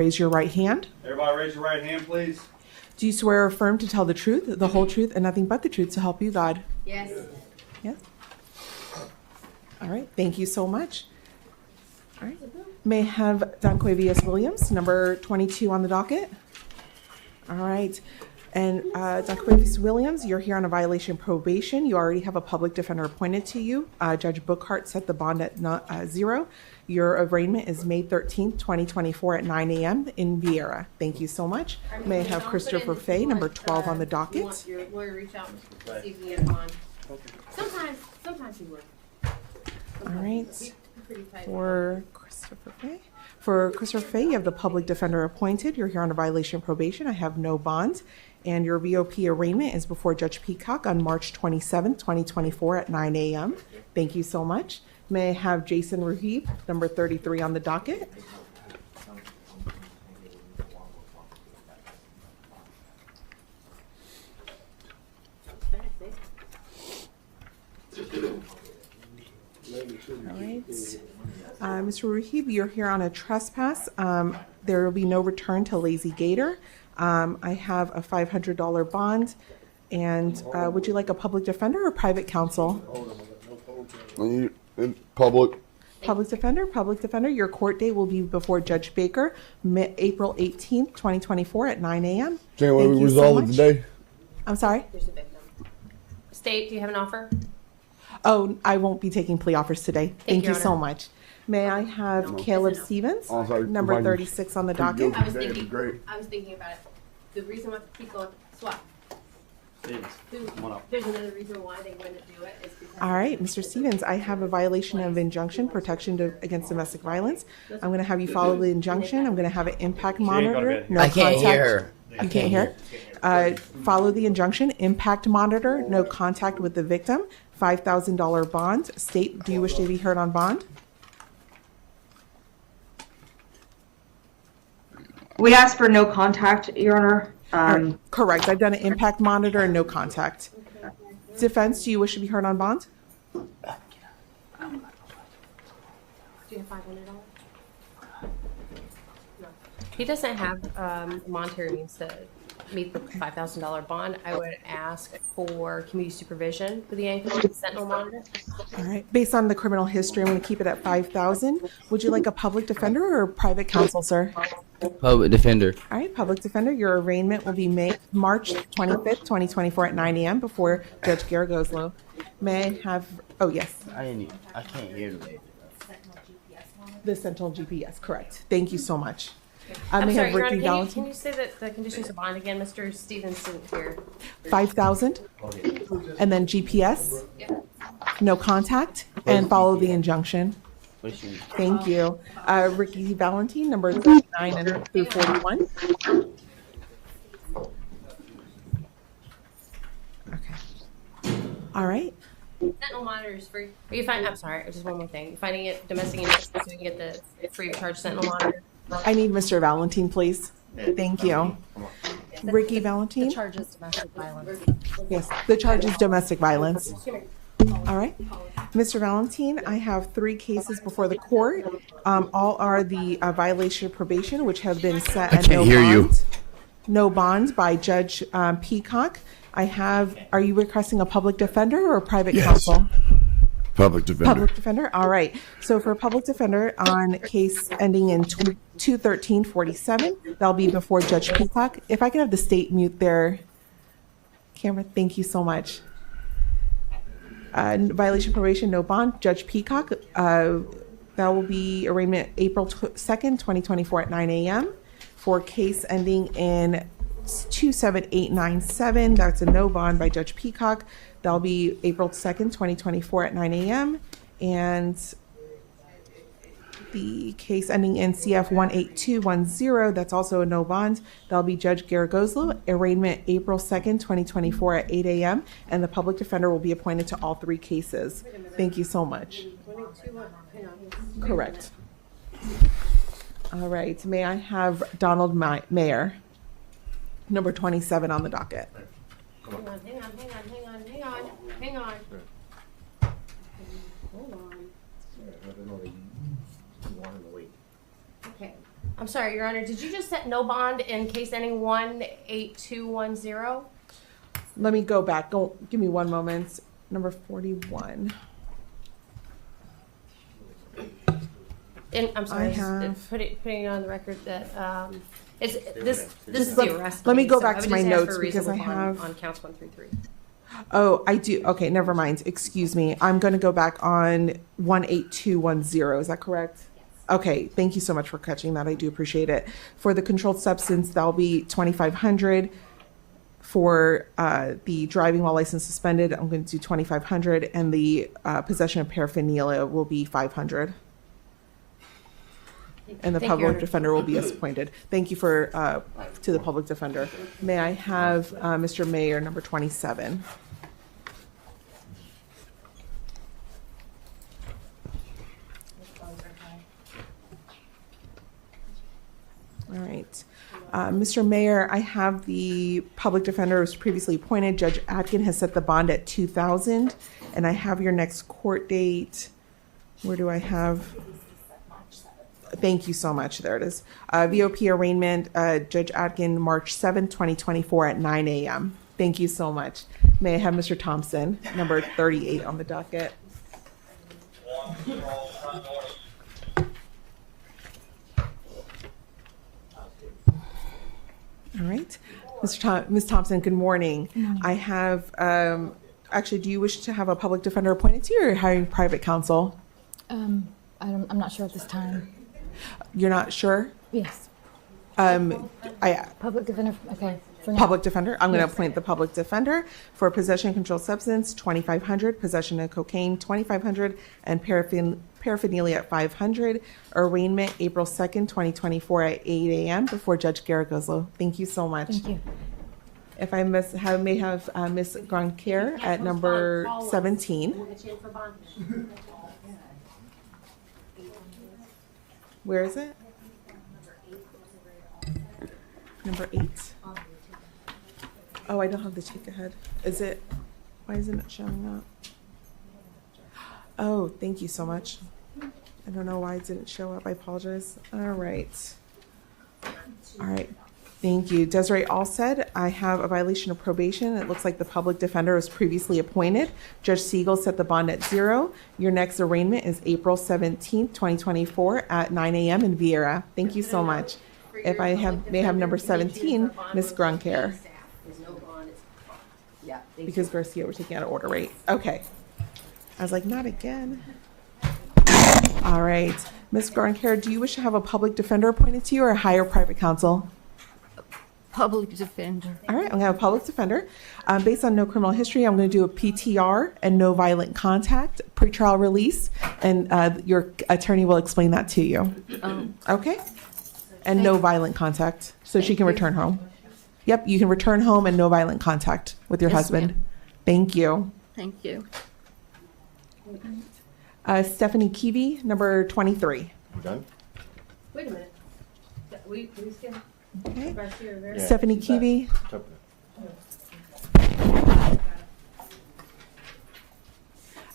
Raise your right hand. Everybody raise your right hand, please. Do you swear or affirm to tell the truth, the whole truth, and nothing but the truth to help you God? Yes. Yes. All right. Thank you so much. All right. May I have Donquavius Williams, number 22 on the docket? All right. And Donquavius Williams, you're here on a violation of probation. You already have a public defender appointed to you. Judge Bookhart set the bond at 0. Your arraignment is May 13th, 2024 at 9 a.m. in Vieira. Thank you so much. May I have Christopher Fay, number 12 on the docket? You want your lawyer to reach out and see if you can get him on. Sometimes he would. All right. Pretty tight. For Christopher Fay, you have the public defender appointed. You're here on a violation of probation. I have no bond. And your VOP arraignment is before Judge Peacock on March 27th, 2024 at 9 a.m. Thank you so much. May I have Jason Rahib, number 33 on the docket? All right. Mr. Rahib, you're here on a trespass. There will be no return to Lazy Gator. I have a $500 bond. And would you like a public defender or private counsel? Public. Public defender. Your court date will be before Judge Baker, April 18th, 2024 at 9 a.m. Can't we resolve it today? I'm sorry? There's a victim. State, do you have an offer? Oh, I won't be taking plea offers today. Thank you Your so Honor. much. May I have Caleb Stevens, Oh, sorry. number Mine- 36 on the docket? I was That'd be thinking. great. I was thinking about it. The reason why people swap. Stevens, come on up. There's another reason why they wouldn't do it is because. All right, Mr. Stevens, I have a violation of injunction, protection against domestic violence. I'm going to have you follow the injunction. I'm going to have an impact monitor. No I can't contact. hear her. You can't hear? Follow the injunction, impact monitor, no contact with the victim, $5,000 bond. State, do you wish to be heard on bond? We asked for no contact, Your Honor. Correct. I've done an impact monitor and no contact. Defense, do you wish to be heard on bond? Do you have $500? No. He doesn't have monetary means to meet the $5,000 bond. I would ask for community supervision for the ankle sentinel monitor. All right. Based on the criminal history, I'm going to keep it at 5,000. Would you like a public defender or a private counsel, sir? Public defender. All right, public defender, your arraignment will be March 25th, 2024 at 9 a.m. before Judge Garagoslo. May I have, oh yes, I can't hear the lady. the Sentinel GPS, correct. Thank you so much. I'm May I sorry, have Your Honor, Ricky can Valentin, you say that the conditions of bond again? Mr. Stevens didn't hear. 5,000. And then GPS, no contact, and follow the injunction. Thank you. Ricky Valentin, number 39 and through 41. Okay. All right. Sentinel monitor is free. Are you finding? I'm sorry. Just one more thing. You're finding it domestic and so you can get the free of charge Sentinel monitor. I need Mr. Valentin, please. Thank you. Ricky Valentin? The charge is domestic violence. Yes, the charge is domestic violence. All right. Mr. Valentin, I have 3 cases before the court. All are the violation of probation, which have been set at no bond. No bond by Judge Peacock. Are you requesting a public defender or a private counsel? Public defender. Public defender. All right. So for a public defender on case ending in 21347, that'll be before Judge Peacock. If I could have the state mute their camera, thank you so much. Violation of probation, no bond. Judge Peacock. That will be arraignment April 2nd, 2024 at 9 a.m. for case ending in 27897. That's a no bond by Judge Peacock. That'll be April 2nd, 2024 at 9 a.m. And the case ending in CF 18210, that's also a no bond. That'll be Judge Garagoslo. Arraignment April 2nd, 2024 at 8 a.m. And the public defender will be appointed to all 3 cases. Thank you so much. Correct. All right. May I have Donald Mayer, number 27 on the docket? Hang on. Hold on. Okay. I'm sorry, Your Honor, did you just set no bond in case ending 18210? Let me go back. Give me one moment. Number 41. And I'm sorry, I have- putting it on the record that this is let- the arrest. let me case, go so back I to would my just ask for notes a because I reasonable bond have- on counts 1 through 3. Oh, I do. Okay, never mind. Excuse me. I'm going to go back on 18210. Is that correct? Okay, thank you so much for catching that. I do appreciate it. For the controlled substance, that'll be 2,500. For the driving while license suspended, I'm going to do 2,500, and the possession of paraphernalia will be 500. And the Thank you, Your public Honor. defender will be appointed. Thank you to the public defender. May I have Mr. Mayor, number 27? All right. Mr. Mayor, I have the public defender who was previously appointed. Judge Atkin has set the bond at 2,000, and I have your next court date. Where do I have? Thank you so much. There it is. VOP arraignment, Judge Atkin, March 7th, 2024 at 9 a.m. Thank you so much. May I have Mr. Thompson, number 38 on the docket? All right. Ms. Thompson, good morning. I have, actually, do you wish to have a public defender appointed to you or hiring private counsel? I'm not sure at this time. You're not sure? Yes. Public Defender, okay, for now. defender. I'm going to Yes. appoint the public defender for possession of controlled substance, 2,500, possession of cocaine, 2,500, and paraphernalia at 500. Arraignment, April 2nd, 2024 at 8 a.m. before Judge Garagoslo. Thank you so much. Thank you. If I may have Ms. Gronkier at number 17. Where is it? Number 8. Oh, I don't have the take ahead. Is it? Why isn't it showing up? Oh, thank you so much. I don't know why it didn't show up. I apologize. All right. All right. Thank you. Desiree Alstead, I have a violation of probation. It looks like the public defender was previously appointed. Judge Siegel set the bond at 0. Your next arraignment is April 17th, 2024 at 9 a.m. in Vieira. Thank you so much. If I may have number 17, Ms. Grunker, because Garcia, we're taking out of order, right? Okay. I was like, not again. All right. Ms. Grunker, do you wish to have a public defender appointed to you or hire private counsel? Public defender. All right, I'm gonna have a public defender. Based on no criminal history, I'm gonna do a PTR and no violent contact, pretrial release, and your attorney will explain that to you. Okay? And no violent contact, so she can return home. Yep, you can return home and no violent contact with your Yes, husband. ma'am. Thank you. Thank you. Stephanie Keevy, number 23. We done? Wait a minute. We still, Okay. Garcia Rivera? Yeah, Stephanie she's back. Keevy, It's up there.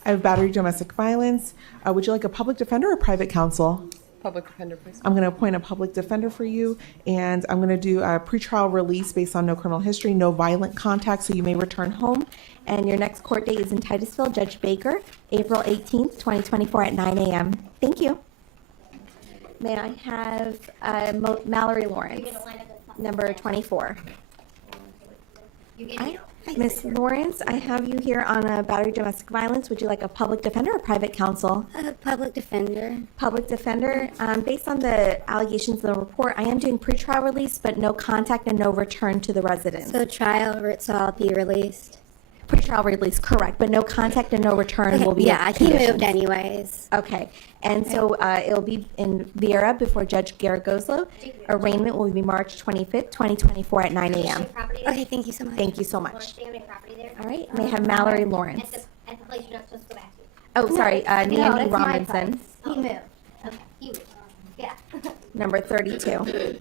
I have battery domestic violence. Would you like a public defender or private counsel? Public defender, please. I'm going to appoint a public defender for you, and I'm going to do a pretrial release based on no criminal history, no violent contact, so you may return home. And your next court date is in Titusville, Judge Baker, April 18th, 2024 at 9 a.m. Thank you. May I have Mallory Lawrence, number 24. Hi, Miss Lawrence, I have you here on a battery domestic violence. Would you like a public defender or private counsel? Public defender. Public defender. Based on the allegations in the report, I am doing pretrial release, but no contact and no return to the residence. So so I'll be released. Pretrial release, correct, but no contact and no return will be. Yeah, he conditions. moved anyways. Okay, and so it'll be in Vieira before Judge Garagoslo. Arraignment will be March 25th, 2024 at 9 a.m. Okay, thank you so much. Thank you so much. Do you have any property there? All right, may I have Mallory Lawrence. At the place you're not supposed to go back to. Oh, sorry, No, Nandy that's my Robinson, place. He moved. Okay, he moved. Yeah. number 32.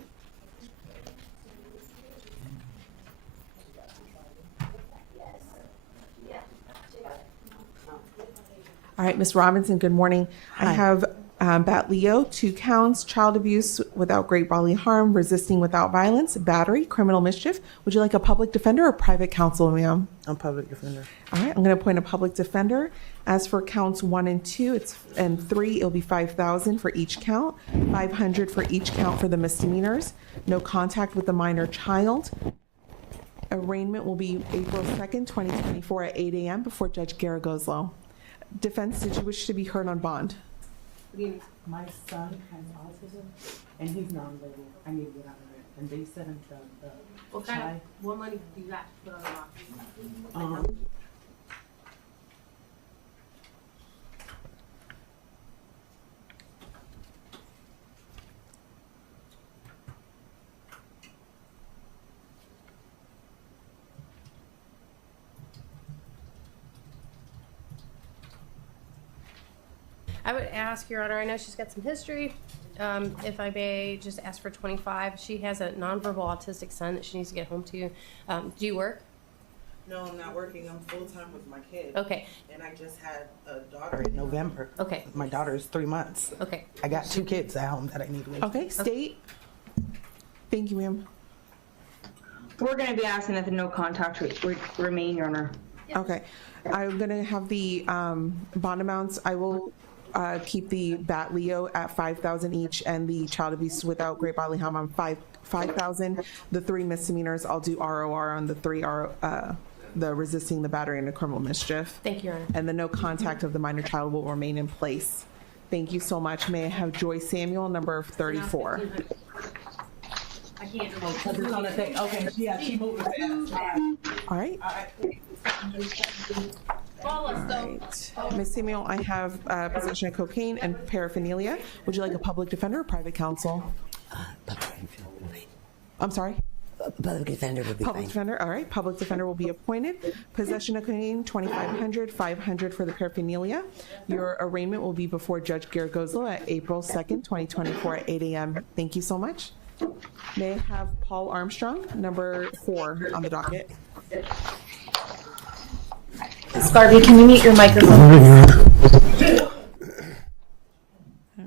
All right, Ms. Robinson, good morning. I have Bat Leo, 2 counts, child abuse without great bodily harm, resisting without violence, battery, criminal mischief. Would you like a public defender or private counsel, ma'am? I'm public defender. All right, I'm going to appoint a public defender. As for counts 1 and 2, and 3, it'll be $5,000 for each count, $500 for each count for the misdemeanors. No contact with the minor child. Arraignment will be April 2nd, 2024 at 8 a.m. before Judge Garagoslo. Defense, did you wish to be heard on bond? My son has autism and he's nonverbal. I need to get out of it. And they said him the What money do you got? I would ask, Your Honor, I know she's got some history. If I may just ask for 25. She has a nonverbal autistic son that she needs to get home to. Do you work? No, I'm not working. I'm full-time with my kid. Okay. And I just had a daughter in November. Okay. My daughter is 3 months. Okay. I got 2 kids at home that I need with. Okay, state. Thank you, ma'am. We're going to be asking that the no contact remain, Your Honor. Okay, I'm going to have the bond amounts. I will keep the Bat Leo at $5,000 each, and the child abuse without great bodily harm on $5,000. The 3 misdemeanors, I'll do ROR on the 3 the resisting, the battery, and the criminal mischief. Thank you, Your Honor. And the no contact of the minor child will remain in place. Thank you so much. May I have Joy Samuel, number 34? I can't. Because it's on the thing. Okay, yeah, she moved fast. All right. All right. Ms. Samuel, I have possession of cocaine and paraphernalia. Would you like a public defender or private counsel? I'm sorry? Public defender would be Public fine. defender, all right. Public defender will be appointed. Possession of cocaine, $2,500, $500 for the paraphernalia. Your arraignment will be before Judge Garagoslo at April 2nd, 2024 at 8 a.m. Thank you so much. May I have Paul Armstrong, number 4 on the docket? Scarby, can you mute your microphone, please? All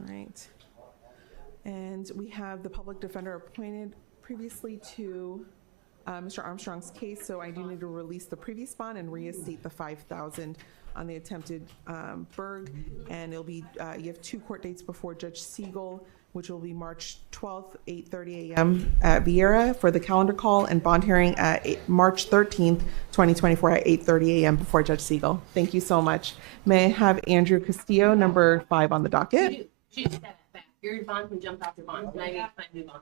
right. And we have the public defender appointed previously to Mr. Armstrong's case, so I do need to release the previous bond and reinstate the $5,000 on the attempted Berg. And it'll be, you have 2 court dates before Judge Siegel, which will be March 12th, 8:30 a.m. at Vieira for the calendar call, and bond hearing at March 13th, 2024 at 8:30 a.m. before Judge Siegel. Thank you so much. May I have Andrew Castillo, number 5 on the docket? She just got back. Your bond can jump off your bond. And I need to find new bond.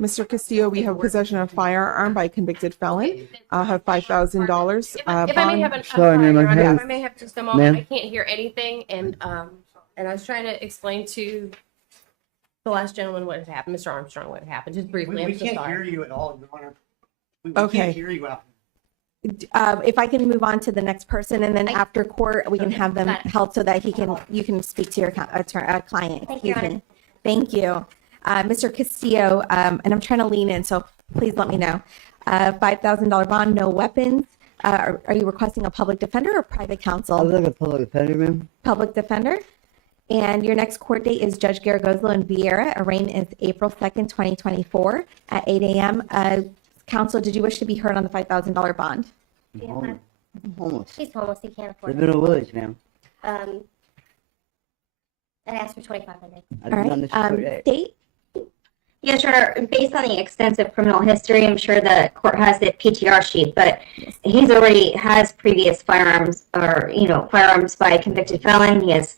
Mr. Castillo, we have possession of firearm by convicted felon. I'll have $5,000 If I may bond. have an, Sorry, ma'am, Your Honor, I if I may have just a moment, Ma'am? I can't hear anything, and I was trying to explain to the last gentleman what had happened, Mr. Armstrong, what had happened, just briefly. We I'm so can't hear sorry. you at all, Your Honor. We Okay. can't hear you out. If I can move on to the next person, and then after court, we can have them Got it. held so that you can speak to your client. Thank you, Your Excuse me. Thank you. Mr. Castillo, and I'm trying to lean in, so please let me know. $5,000 bond, no weapons. Are you requesting a public defender or private I counsel? would like a public defender, ma'am. Public defender. And your next court date is Judge Garagoslo in Vieira. Arraignment is April 2nd, 2024 at 8 a.m. Counsel, did you wish to be heard on the $5,000 bond? I'm homeless. I'm homeless. She's homeless, he can't afford Live in it. the woods, ma'am. I asked for 2,500. I've All been on this right. for days. State? Yes, Your Honor, based on the extensive criminal history, I'm sure the court has the PTR sheet, but he's already has previous firearms firearms by a convicted felon. He has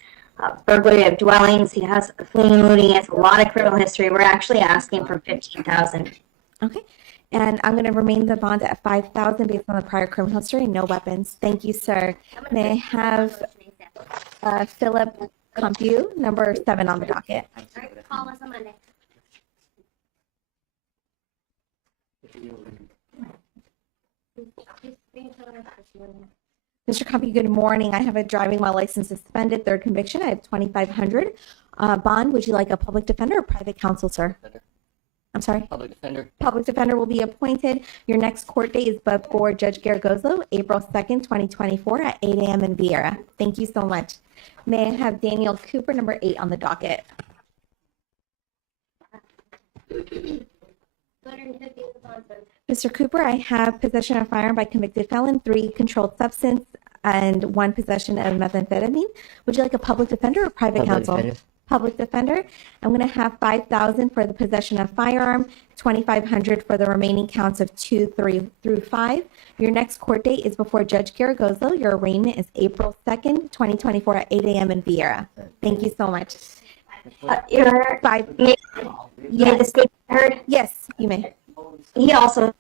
burglary of dwellings. He has fleeing and looting. He has a lot of criminal history. We're actually asking for 15,000. Okay. And I'm going to remain the bond at $5,000 based on the prior criminal history. No weapons. Thank you, sir. May I have Philip Compu, number 7 on the docket? All right, call us on Monday. Mr. Compu, good morning. I have a driving while license suspended, 3rd conviction. I have $2,500 bond. Would you like a public defender or private counsel, sir? I'm sorry? Public defender. Public defender will be appointed. Your next court date is before Judge Garagozlo, April 2nd, 2024 at 8 a.m. in Vieira. Thank you so much. May I have Daniel Cooper, number 8 on the docket? Mr. Cooper, I have possession of firearm by convicted felon, 3 controlled substance, and 1 possession of methamphetamine. Would you like a public defender or private Public counsel? defender. Public defender. I'm going to have $5,000 for the possession of firearm, $2,500 for the remaining counts of 2, 3 through 5. Your next court date is before Judge Garagozlo. Your arraignment is April 2nd, 2024 at 8 a.m. in Vieira. Thank you so much. Your Honor, 5. may Yes. the state heard? Yes, you may. He also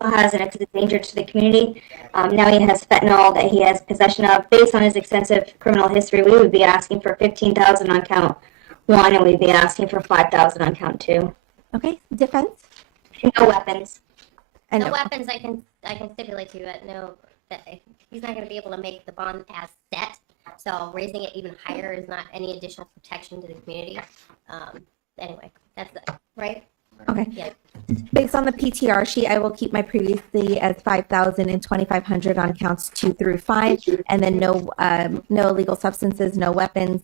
has an exit danger to the community. Now he has fentanyl that he has possession of. Based on his extensive criminal history, we would be asking for $15,000 on count 1, and we'd be asking for $5,000 on count 2. Okay, defense? No weapons. And No weapons, I can stipulate to you, but no, that he's not gonna be able to make the bond as set. So raising it even higher is not any additional protection to the community. Anyway, that's it, right? Okay. Yeah. Based on the PTR sheet, I will keep my previously as 5,000 and 2,500 on counts 2 through 5, and then no illegal substances, no weapons.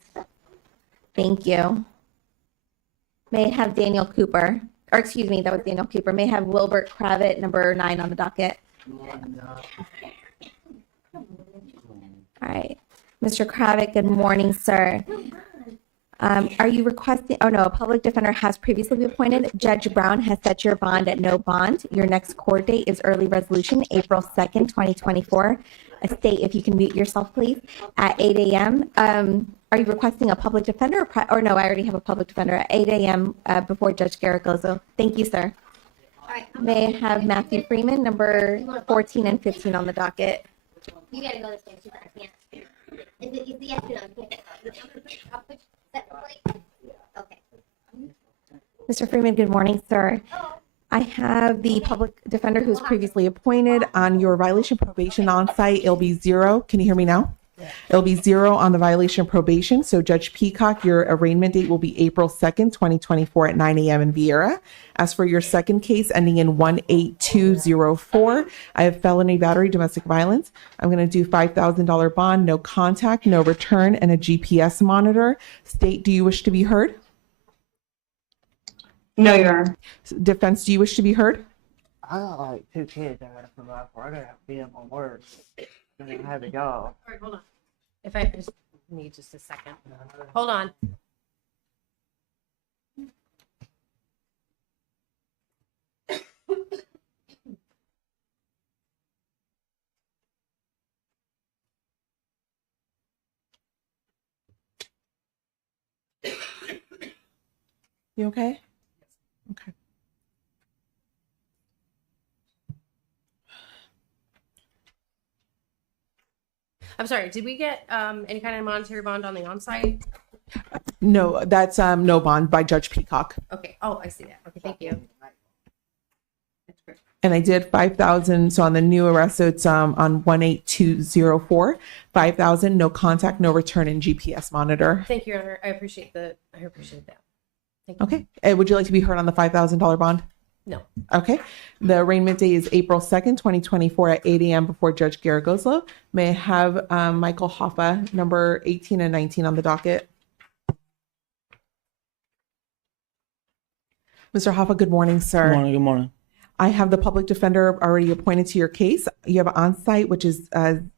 Thank you. May I have Daniel Cooper, or excuse me, that was Daniel Cooper. May I have Wilbert Kravitz, number 9 on the docket. All right. Mr. Kravitz, good morning, sir. Are you requesting, oh no, a public defender has previously been appointed. Judge Brown has set your bond at no bond. Your next court date is early resolution, April 2nd, 2024. State, if you can mute yourself, please, at 8 a.m. Are you requesting a public defender or no, I already have a public defender at 8 a.m. Before Judge Garagozlo. Thank you, sir. All right. May I have Matthew Freeman, number 14 and 15 on the docket. You gotta go this way, too, I can't. Is it yes or no? You can't. I'll put that plate. Okay. Mr. Freeman, good morning, sir. I have the public defender who's previously appointed on your violation probation on site. It'll be 0. Can you hear me now? It'll be 0 on the violation probation. So Judge Peacock, your arraignment date will be April 2nd, 2024 at 9 a.m. in Vieira. As for your second case ending in 18204, I have felony battery, domestic violence. I'm going to do $5,000 bond, no contact, no return, and a GPS monitor. State, do you wish to be heard? No, Your Honor. Defense, do you wish to be heard? I got like 2 kids I gotta provide for. I gotta feed them on work. And I have a job. All right, hold on. If I just need just a second. Hold on. You okay? Okay. I'm sorry, did we get any kind of monetary bond on the onsite? No, that's no bond by Judge Peacock. Okay, oh, I see that. Okay, thank you. That's great. And I did 5,000. So on the new arrest, so it's on 18204, 5,000, no contact, no return, and GPS monitor. Thank you, Your Honor. I appreciate that. Thank you. Okay. Would you like to be heard on the $5,000 bond? No. Okay. The arraignment date is April 2nd, 2024 at 8 a.m. before Judge Garagozlo. May I have Michael Hoffa, number 18 and 19 on the docket? Mr. Hoffa, good morning, sir. Good morning. Good morning. I have the public defender already appointed to your case. You have an on-site, which is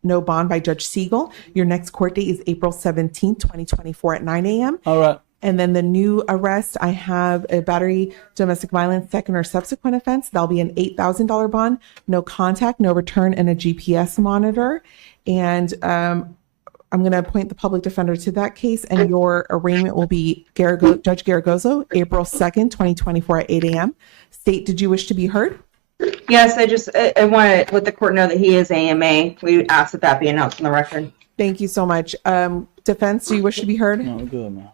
no bond by Judge Siegel. Your next court date is April 17th, 2024 at 9 a.m. All right. And then the new arrest, I have a battery, domestic violence, second or subsequent offense. That'll be an $8,000 bond, no contact, no return, and a GPS monitor. And I'm going to appoint the public defender to that case. And your arraignment will be Judge Garagozzo, April 2nd, 2024 at 8 a.m. State, did you wish to be heard? Yes, I want to let the court know that he is AMA. We ask that that be announced on the record. Thank you so much. Defense, do you wish to be heard? No, we're good, man.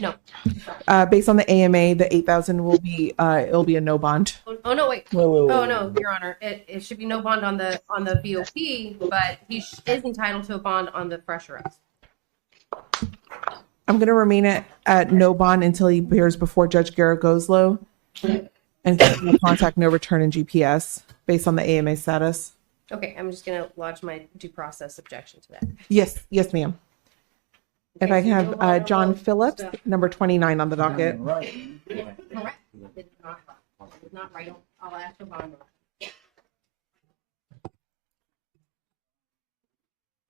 No. Based on the AMA, the 8,000 will be it'll be a no bond. Oh no, wait. Wait. Oh no, Your Honor. It should be no bond on the BOP, but he is entitled to a bond on the fresh arrest. I'm going to remain at no bond until he appears before Judge Garrett Goslow and no contact, no return in GPS based on the AMA status. Okay, I'm just gonna lodge my due process objection to that. Yes, ma'am. If I can have John Phillips, number 29 on the docket. Correct. It's not right. I'll ask for bond.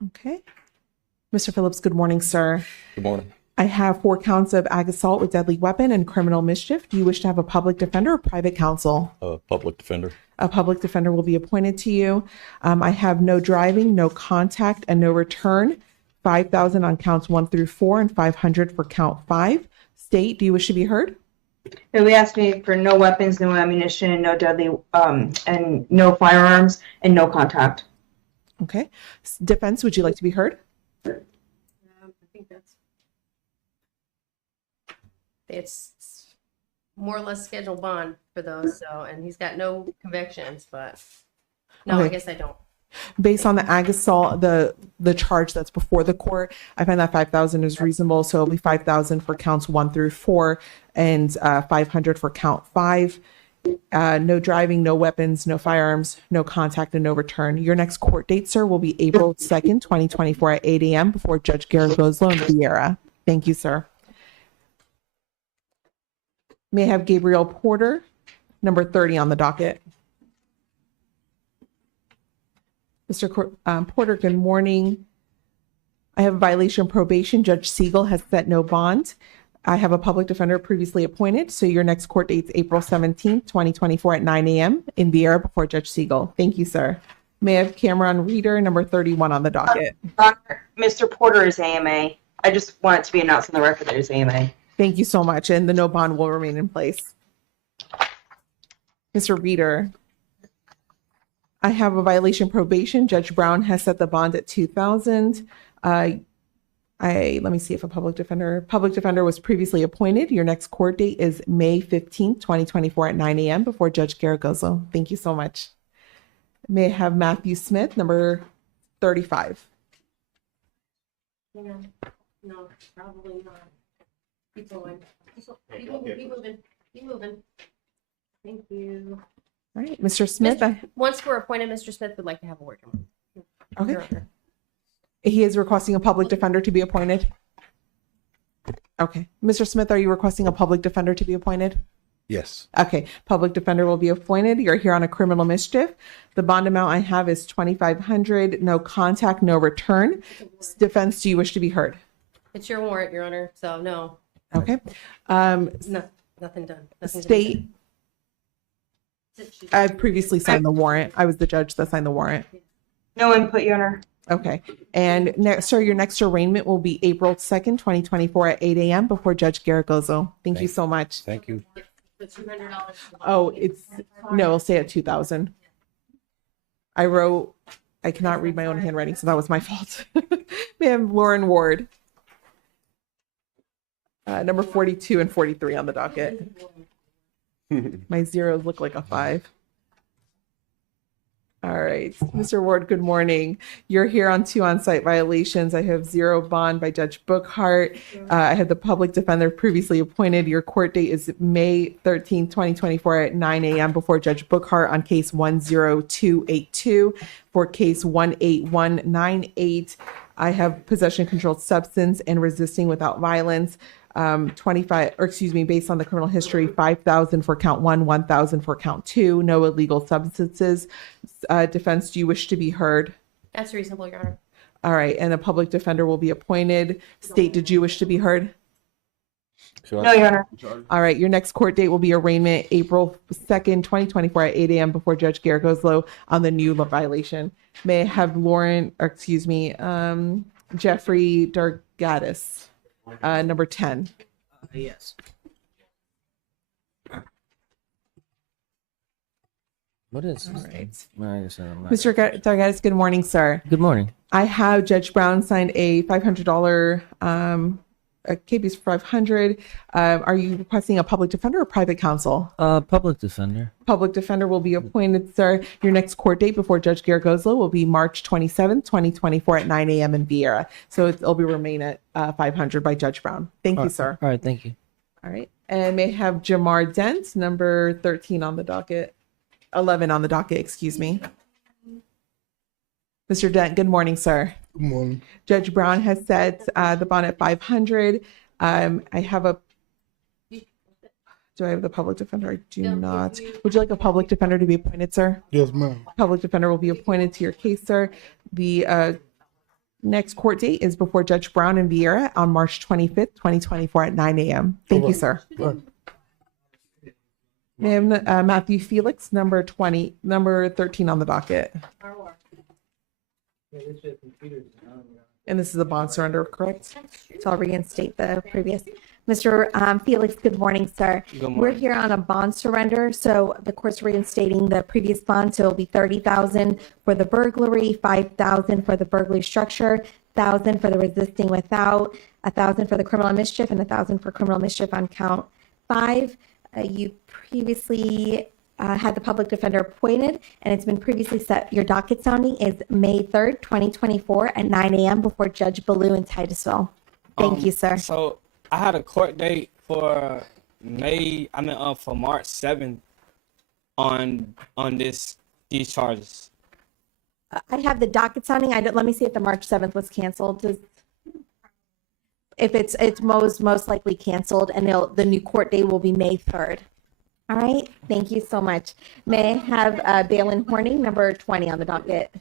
Okay. Mr. Phillips, good morning, sir. Good morning. I have 4 counts of ag assault with deadly weapon and criminal mischief. Do you wish to have a public defender or private counsel? Public defender. A public defender will be appointed to you. I have no driving, no contact, and no return. 5,000 on counts 1 through 4 and 500 for count 5. State, do you wish to be heard? He'll be asking me for no weapons, no ammunition, and no deadly, and no firearms, and no contact. Okay. Defense, would you like to be heard? I think it's more or less scheduled bond for those. So, and he's got no convictions, but no, Okay. I guess I don't. Based on the ag assault, the charge that's before the court, I find that 5,000 is reasonable. So it'll be 5,000 for counts 1 through 4 and 500 for count 5. No driving, no weapons, no firearms, no contact, and no return. Your next court date, sir, will be April 2nd, 2024 at 8 a.m. before Judge Garrett Goslow in Vieira. Thank you, sir. May I have Gabriel Porter, number 30 on the docket. Mr. Porter, good morning. I have a violation of probation. Judge Siegel has set no bond. I have a public defender previously appointed. So your next court date is April 17th, 2024 at 9 a.m. in Vieira before Judge Siegel. Thank you, sir. May I have Cameron Reeder, number 31 on the docket. Mr. Porter is AMA. I just want it to be announced on the record that it's AMA. Thank you so much. And the no bond will remain in place. Mr. Reeder, I have a violation of probation. Judge Brown has set the bond at 2,000. Let me see if a public defender was previously appointed. Your next court date is May 15th, 2024 at 9 a.m. before Judge Garrett Goslow. Thank you so much. May I have Matthew Smith, number 35. No, probably not. Keep going. Keep moving. Thank you. All right, Mr. Smith. Once we're appointed, Mr. Smith would like to have a word. Okay. He is requesting a public defender to be appointed. Okay. Mr. Smith, are you requesting a public defender to be appointed? Yes. Okay. Public defender will be appointed. You're here on a criminal mischief. The bond amount I have is $2,500. No contact, no return. Defense, do you wish to be heard? It's your warrant, Your Honor. So no. Okay. No, nothing done. State. I've previously signed the warrant. I was the judge that signed the warrant. No input, Your Honor. Okay. And next, sir, your next arraignment will be April 2nd, 2024 at 8 a.m. before Judge Garrett Goslow. Thank you so much. Thank you. The $200. Oh, it'll say at 2,000. I cannot read my own handwriting, so that was my fault. We have Lauren Ward, number 42 and 43 on the docket. My zeros look like a 5. All right, Mr. Ward, good morning. You're here on 2 on-site violations. I have 0 bond by Judge Bookhart. I have the public defender previously appointed. Your court date is May 13th, 2024 at 9 a.m. before Judge Bookhart on case 10282. For case 18198, I have possession of controlled substance and resisting without violence. 25, or excuse me, based on the criminal history, 5,000 for count 1, 1,000 for count 2, no illegal substances. Defense, do you wish to be heard? That's reasonable, Your Honor. All right, and a public defender will be appointed. State, did you wish to be heard? No, Your Honor. All right, your next court date will be arraignment April 2nd, 2024 at 8 a.m. before Judge Garrett Goslow on the new violation. May I have Jeffrey Dargatis, number 10. Yes. What is? All right. Mr. Dargatis, good morning, sir. Good morning. I have Judge Brown signed a $500 KB's 500. Are you requesting a public defender or private counsel? Public defender. Public defender will be appointed, sir. Your next court date before Judge Garagoslo will be March 27th, 2024 at 9 a.m. in Vieira. So it'll be remain at 500 by Judge Brown. Thank you, sir. All right, thank you. All right. And may I have Jamar Dent, number 13 on the docket, 11 on the docket, excuse me. Mr. Dent, good morning, sir. Good morning. Judge Brown has set the bond at 500. I have a, do I have the public defender? I do not. Would you like a public defender to be appointed, sir? Yes, ma'am. Public defender will be appointed to your case, sir. The next court date is before Judge Brown in Vieira on March 25th, 2024 at 9 a.m. Thank you, sir. Ma'am, Matthew Felix, number 13 on the docket. And this is a bond surrender, correct? So I'll reinstate the previous. Mr. Felix, good morning, sir. Good morning. We're here on a bond surrender, so the court's reinstating the previous bond, so it'll be $30,000 for the burglary, $5,000 for the burglary structure, $1,000 for the resisting without, $1,000 for the criminal mischief, and $1,000 for criminal mischief on count 5. You previously had the public defender appointed, and it's been previously set. Your docket sounding is May 3rd, 2024 at 9 a.m. before Judge Ballou in Titusville. Thank you, sir. So I had a court date for for March 7th on these charges. I have the docket sounding. Let me see if the March 7th was canceled. If it's most likely canceled, and the new court date will be May 3rd. All right. Thank you so much. May I have Balin Horning, number 20 on the docket.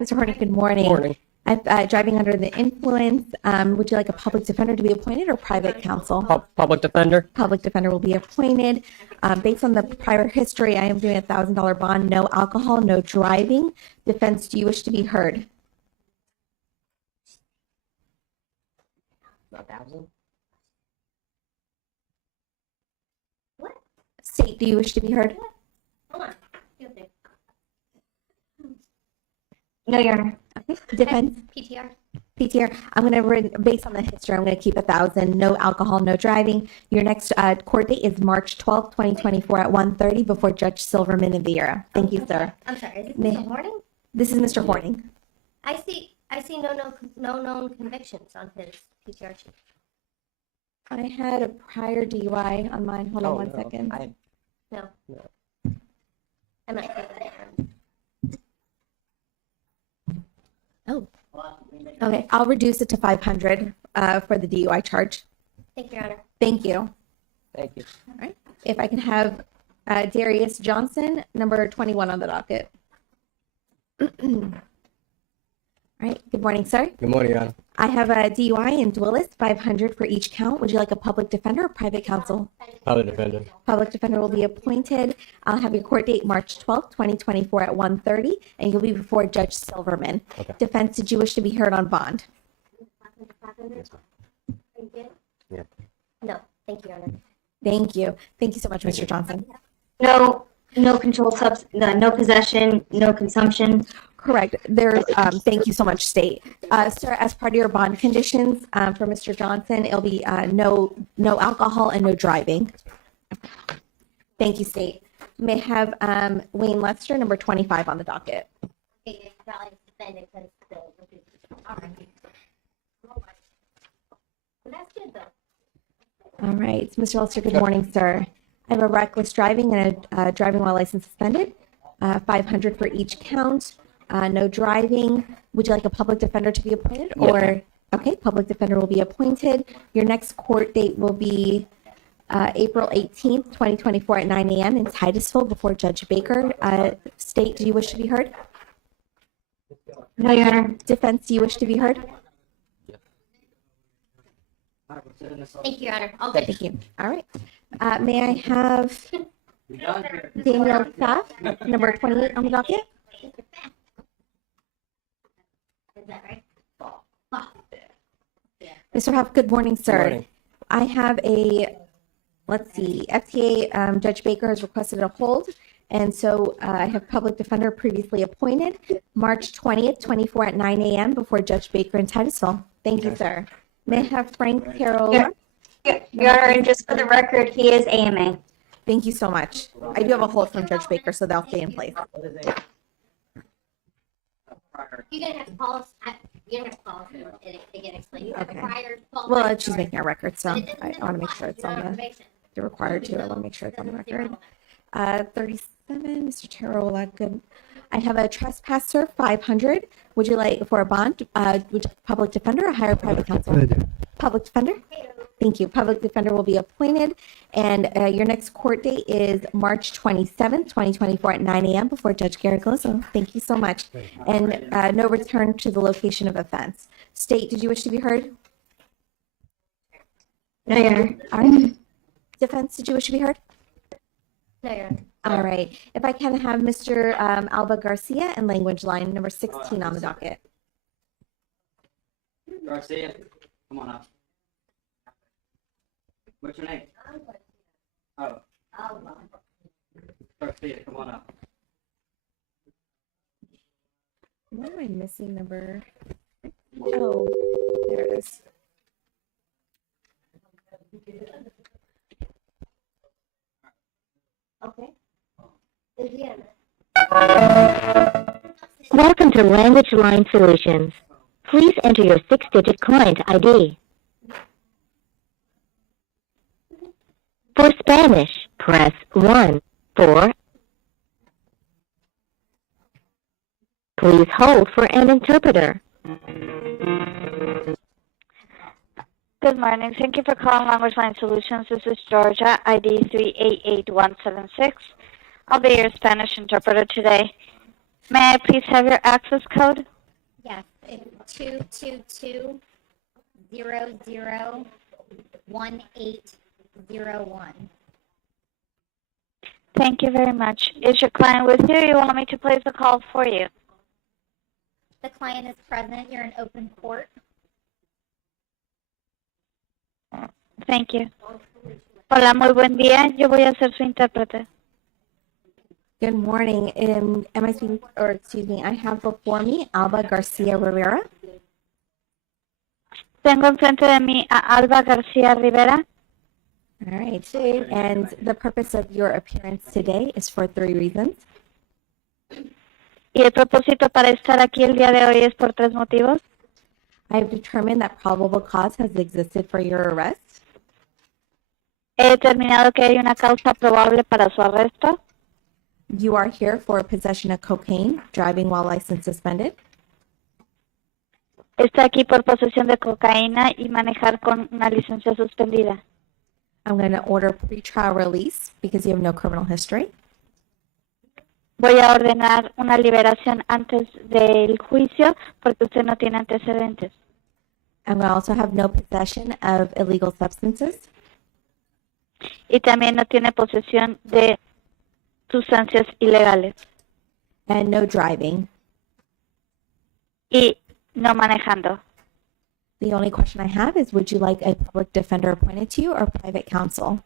Mr. Horning, good morning. Morning. Driving under the influence. Would you like a public defender to be appointed or private counsel? Public defender. Public defender will be appointed. Based on the prior history, I am doing $1,000 bond, no alcohol, no driving. Defense, do you wish to be heard? 1,000. State, do you wish to be heard? Hold on. No, Your Honor. Okay. Defense, PTR. PTR. I'm going to, based on the history, I'm going to keep 1,000. No alcohol, no driving. Your next court date is March 12th, 2024 at 1:30 before Judge Silverman in Vieira. Thank you, sir. I'm sorry. Is it Mr. Horning? This is Mr. Horning. I see no known convictions on his PTR sheet. I had a prior DUI on mine. Hold on one second. No. No. I'm not sure that. Oh. Okay, I'll reduce it to 500 for the DUI charge. Thank you, Your Honor. Thank you. Thank you. All right. If I can have Darius Johnson, number 21 on the docket. All right. Good morning, sir. Good morning, Your Honor. I have a DUI and Dwellis, 500 for each count. Would you like a public defender or private counsel? Public defender. Public defender will be appointed. I'll have your court date March 12th, 2024 at 1:30, and you'll be before Judge Silverman. Okay. Defense, did you wish to be heard on bond? Yeah. No. Thank you, Your Honor. Thank you. Thank you so much, Mr. Johnson. No controlled no possession, no consumption. Correct. There's, thank you so much, State. Sir, as part of your bond conditions for Mr. Johnson, it'll be no alcohol and no driving. Thank you, State. May I have Wayne Lester, number 25 on the docket. Okay, probably suspended because all right. That's good though. All right. Mr. Lester, good morning, sir. I have a reckless driving and a driving while license suspended, 500 for each count. No driving. Would you like a public defender to be appointed? Or okay, public defender will be appointed. Your next court date will be April 18th, 2024 at 9 a.m. in Titusville before Judge Baker. State, do you wish to be heard? No, Your Honor. Defense, do you wish to be heard? Thank you, Your Honor. All good. Thank you. All right. May I have Daniel Saff, number 28 on the docket? Is that right? Mr. Huff, good morning, sir. Good morning. I have a, let's see, FTA, Judge Baker has requested a hold. And so I have public defender previously appointed, March 20th, 24 at 9 a.m. before Judge Baker in Titusville. Thank you, sir. May I have Frank Carola? Your Honor, and just for the record, he is AMA. Thank you so much. I do have a hold from Judge Baker, so they'll stay in place. You're gonna have to call us. You're gonna have to call us to get explained. You have a Okay. prior Well, she's making a record, so But it doesn't I want to make sure it's on the, information. they're required to. I want to make sure it's on the record. 37, Mr. Tarola, good. I have a trespasser, 500. Would you like for a bond? Would you public defender or hire private counsel? Public defender? Thank you. Public defender will be appointed. And your next court date is March 27th, 2024 at 9 a.m. before Judge Garagloso. Thank you so much. And no return to the location of offense. State, did you wish to be heard? No, Your Honor. All right. Defense, did you wish to be heard? No, Your Honor. All right. If I can have Mr. Alba Garcia and language line number 16 on the docket. Garcia, come on up. What's your name? Oh. Garcia, come on up. Why am I missing number? Oh, there it is. Okay. Welcome to Language Line Solutions. Please enter your 6-digit client ID. For Spanish, press 1. Please hold for an interpreter. Good morning. Thank you for calling Language Line Solutions. This is Georgia, ID 388176. I'll be your Spanish interpreter today. May I please have your access code? Yes, it's 222-00-1801. Thank you very much. Is your client with you? You want me to place the call for you? The client is present. You're in open court. Thank you. Hola, muy buen día. Yo voy a ser su intérprete. Good morning. Am I speaking, or excuse me, I have before me Alba Garcia Rivera. Tengo enfrente de mí a Alba García Rivera. All right. And the purpose of your appearance today is for 3 reasons. Y el propósito para estar aquí el día de hoy es por 3 motivos. I have determined that probable cause has existed for your arrest. He determinado que hay una causa probable para su arresto. You are here for possession of cocaine, driving while license suspended. Está aquí por posesión de cocaína y manejar con una licencia suspendida. I'm going to order pretrial release because you have no criminal history. Voy a ordenar una liberación antes del juicio porque usted no tiene antecedentes. I'm going to also have no possession of illegal substances. Y también no tiene posesión de sustancias ilegales. And no driving. Y no manejando. The only question I have is, would you like a public defender appointed to you or private counsel?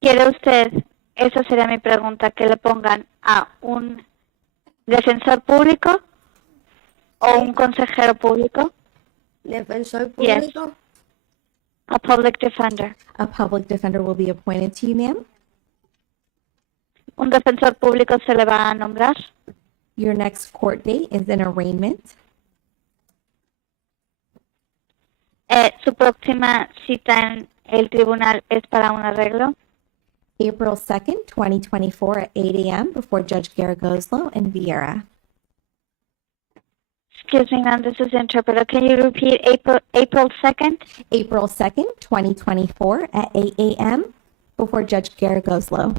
¿Quiere usted, esa sería mi pregunta, que le pongan a un defensor público o un consejero público? Defensor Yes. A public defender. A public defender will be appointed to you, ma'am. Un defensor público se le va a nombrar. Your next court date is an arraignment. Su próxima cita en el tribunal es para un arreglo. April 2nd, 2024 at 8 a.m. before Judge Garagoslo in Vieira. Excuse me, ma'am, this is the interpreter. Can you repeat April 2nd? April 2nd, 2024 at 8 a.m. before Judge Garagoslo.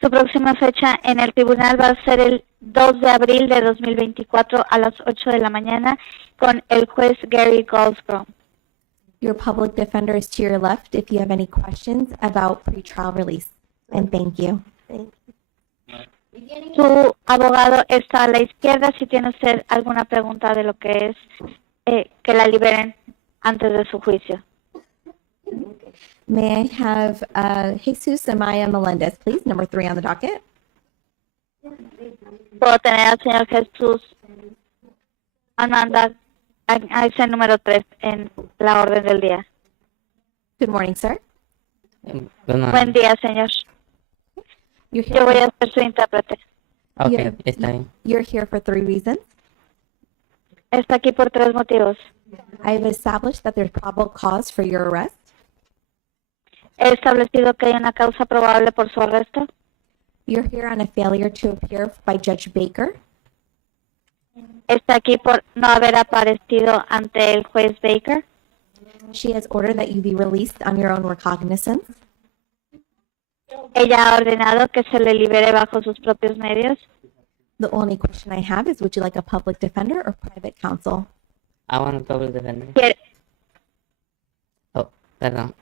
Su próxima fecha en el tribunal va a ser el 2 de abril de 2024 a las 8 de la mañana con el juez Gary Goldsboro. Your public defender is to your left if you have any questions about pretrial release. And thank you. Su abogado está a la izquierda si tiene usted alguna pregunta de lo que es que la liberen antes de su juicio. May I have Jesus Amaya Melendez, please, number 3 on the docket? Puedo tener al señor Jesús Amanda a ese número 3 en la orden del día. Good morning, sir. Buen día, señor. You're Yo voy a here, ser su intérprete. you're, you're here for 3 reasons. Está aquí por 3 motivos. I've established that there's probable cause for your arrest. He establecido que hay una causa probable por su arresto. You're here on a failure to appear by Judge Baker. Está aquí por no haber aparecido ante el juez Baker. She has ordered that you be released on your own recognizance. Ella ha ordenado que se le libere bajo sus propios medios. The only question I have is, would you like a public defender or private counsel? I want a public defender. Quiere- Oh, perdón.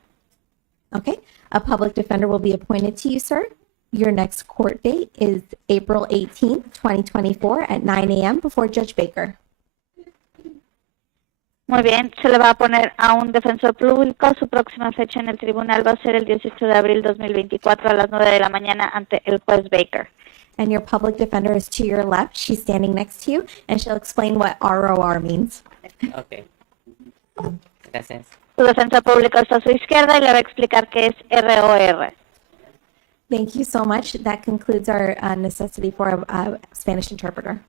Okay, a public defender will be appointed to you, sir. Your next court date is April 18th, 2024 at 9 a.m. before Judge Baker. Muy bien, se le va a poner a un defensor público. Su próxima fecha en el tribunal va a ser el 18 de abril 2024 a las 9 de la mañana ante el juez Baker. And your public defender is to your left. She's standing next to you, and she'll explain what ROR means. Okay. Gracias. Su defensor público está a su izquierda y le va a explicar qué es ROR. Thank you so much. That concludes our necessity for a Spanish interpreter.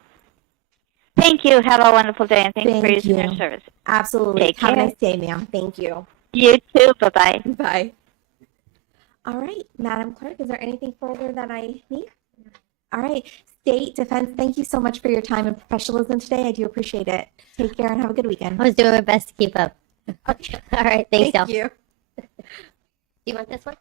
Thank you. Have a wonderful day and thank you for Thank using you. your service. Absolutely. Take Have a care. nice day, ma'am. Thank you. You too. Bye-bye. Bye. All right, Madam Clerk, is there anything further that I need? All right, State Defense, thank you so much for your time and professionalism today. I do appreciate it. Take care and have a good weekend. I was doing my best to keep up. Okay. All right, thanks, y'all. Thank you. Do you want this one?